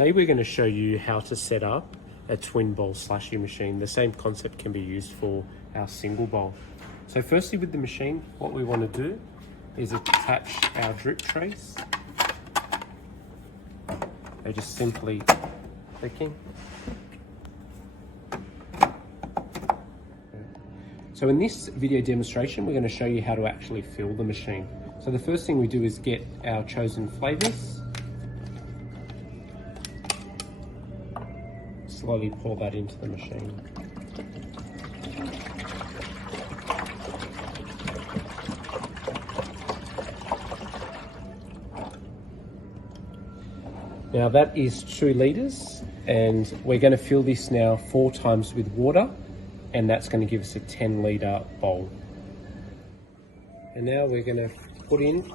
Today we're going to show you how to set up a twin bowl slushie machine. The same concept can be used for our single bowl. So firstly with the machine, what we want to do is attach our drip trays. They're just simply clicking. So in this video demonstration, we're going to show you how to actually fill the machine. So the first thing we do is get our chosen flavors. Slowly pour that into the machine. Now that is 2 litres, and we're going to fill this now 4 times with water, and that's going to give us a 10 litre bowl. And now we're going to put in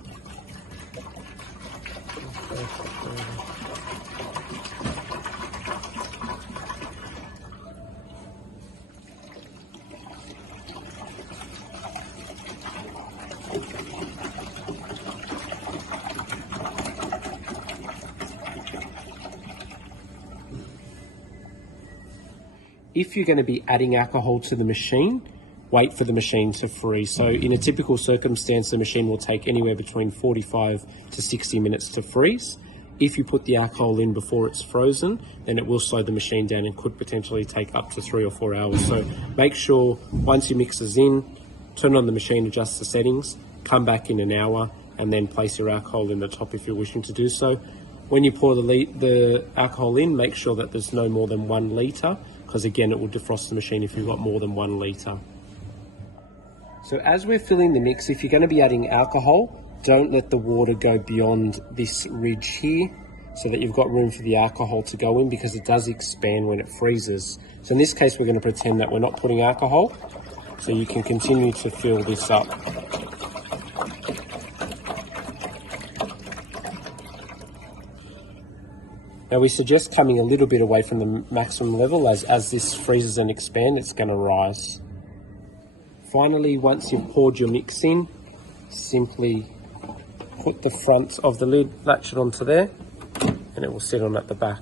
if you're going to be adding alcohol to the machine, wait for the machine to freeze. So in a typical circumstance, the machine will take anywhere between 45 to 60 minutes to freeze. If you put the alcohol in before it's frozen, then it will slow the machine down and could potentially take up to 3 or 4 hours. So make sure once your mix is in, turn on the machine, adjust the settings, come back in an hour, and then place your alcohol in the top if you're wishing to do so. When you pour the alcohol in, make sure that there's no more than 1 litre, because again, it will defrost the machine if you've got more than 1 litre. So as we're filling the mix, if you're going to be adding alcohol, don't let the water go beyond this ridge here so that you've got room for the alcohol to go in, because it does expand when it freezes. So in this case, we're going to pretend that we're not putting alcohol, so you can continue to fill this up. Now we suggest coming a little bit away from the maximum level, as this freezes and expands, it's going to rise. Finally, once you've poured your mix in, simply put the front of the lid, latch it onto there, and it will sit on at the back.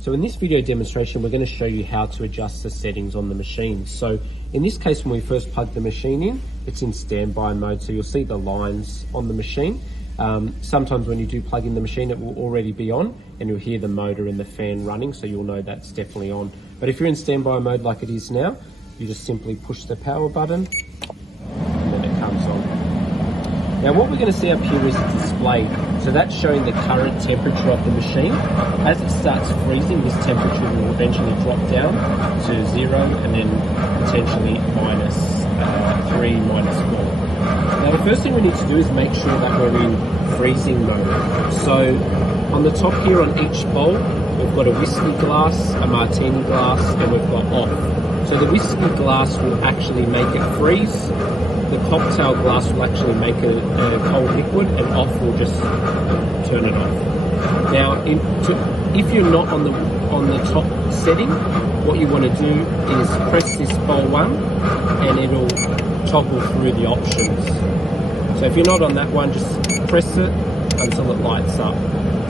So in this video demonstration, we're going to show you how to adjust the settings on the machine. So in this case, when we first plug the machine in, it's in standby mode, so you'll see the lines on the machine. Sometimes when you do plug in the machine, it will already be on, and you'll hear the motor and the fan running, so you'll know that's definitely on. But if you're in standby mode like it is now, you just simply push the power button, and then it comes on. Now what we're going to see up here is a display. So that's showing the current temperature of the machine. As it starts freezing, this temperature will eventually drop down to 0 and then potentially -3, -4. Now the first thing we need to do is make sure that we're in freezing mode. So on the top here on each bowl, we've got a whiskey glass, a martini glass, and we've got off. So the whiskey glass will actually make it freeze. The cocktail glass will actually make a cold liquid, and off will just turn it off. Now, if you're not on the top setting, what you want to do is press this bowl 1, and it'll toggle through the options. So if you're not on that one, just press it until it lights up.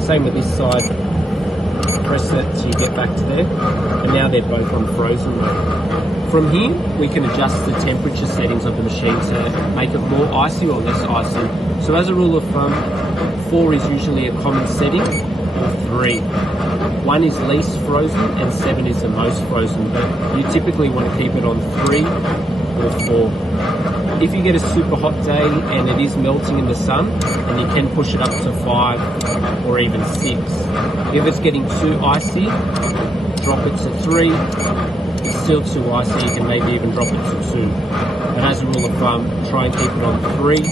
Same with this side. Press it till you get back to there, and now they're both on frozen mode. From here, we can adjust the temperature settings of the machine to make it more icy or less icy. So as a rule of thumb, 4 is usually a common setting, or 3. 1 is least frozen, and 7 is the most frozen, but you typically want to keep it on 3 or 4. If you get a super hot day and it is melting in the sun, then you can push it up to 5 or even 6. If it's getting too icy, drop it to 3. If it's still too icy, you can maybe even drop it to 2. But as a rule of thumb, try and keep it on 3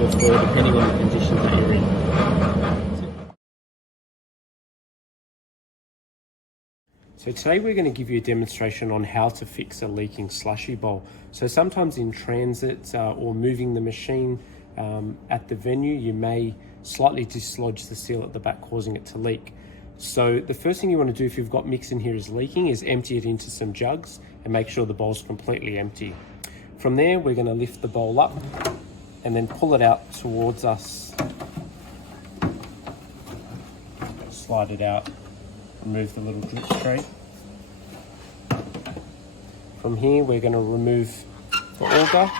or 4, depending on the conditions that you're in. So today we're going to give you a demonstration on how to fix a leaking slushie bowl. So sometimes in transit or moving the machine at the venue, you may slightly dislodge the seal at the back, causing it to leak. So the first thing you want to do if you've got mix in here is leaking is empty it into some jugs and make sure the bowl's completely empty. From there, we're going to lift the bowl up and then pull it out towards us. Slide it out, remove the little drip tray. From here, we're going to remove the auger,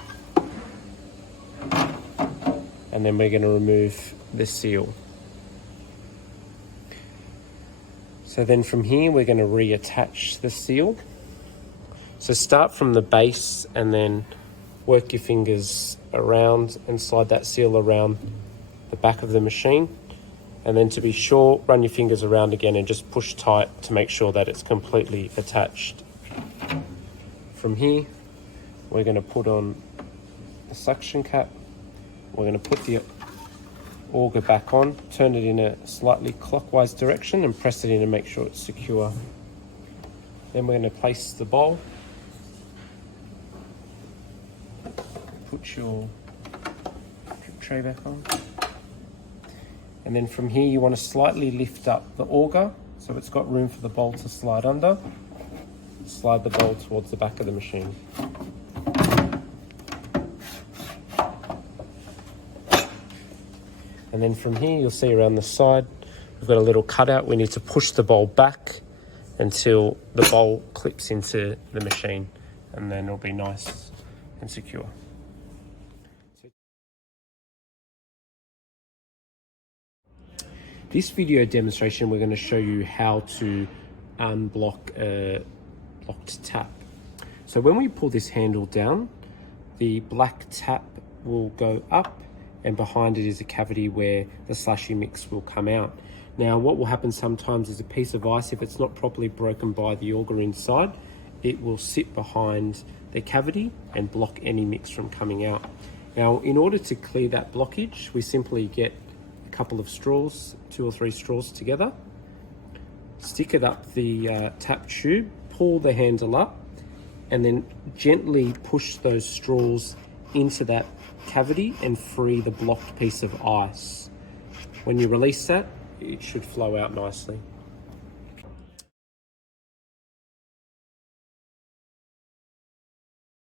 and then we're going to remove the seal. So then from here, we're going to reattach the seal. So start from the base and then work your fingers around and slide that seal around the back of the machine. And then to be sure, run your fingers around again and just push tight to make sure that it's completely attached. From here, we're going to put on the suction cap. We're going to put the auger back on, turn it in a slightly clockwise direction and press it in and make sure it's secure. Then we're going to place the bowl. Put your drip tray back on. And then from here you want to slightly lift up the auger so it's got room for the bowl to slide under. Slide the bowl towards the back of the machine. And then from here you'll see around the side we've got a little cutout. We need to push the bowl back until the bowl clips into the machine, and then it'll be nice and secure. This video demonstration, we're going to show you how to unblock a blocked tap. So when we pull this handle down, the black tap will go up, and behind it is a cavity where the slushy mix will come out. Now what will happen sometimes is a piece of ice, if it's not properly broken by the auger inside, it will sit behind the cavity and block any mix from coming out. Now in order to clear that blockage, we simply get a couple of straws, 2 or 3 straws together, stick it up the tap tube, pull the handle up, and then gently push those straws into that cavity and free the blocked piece of ice. When you release that, it should flow out nicely.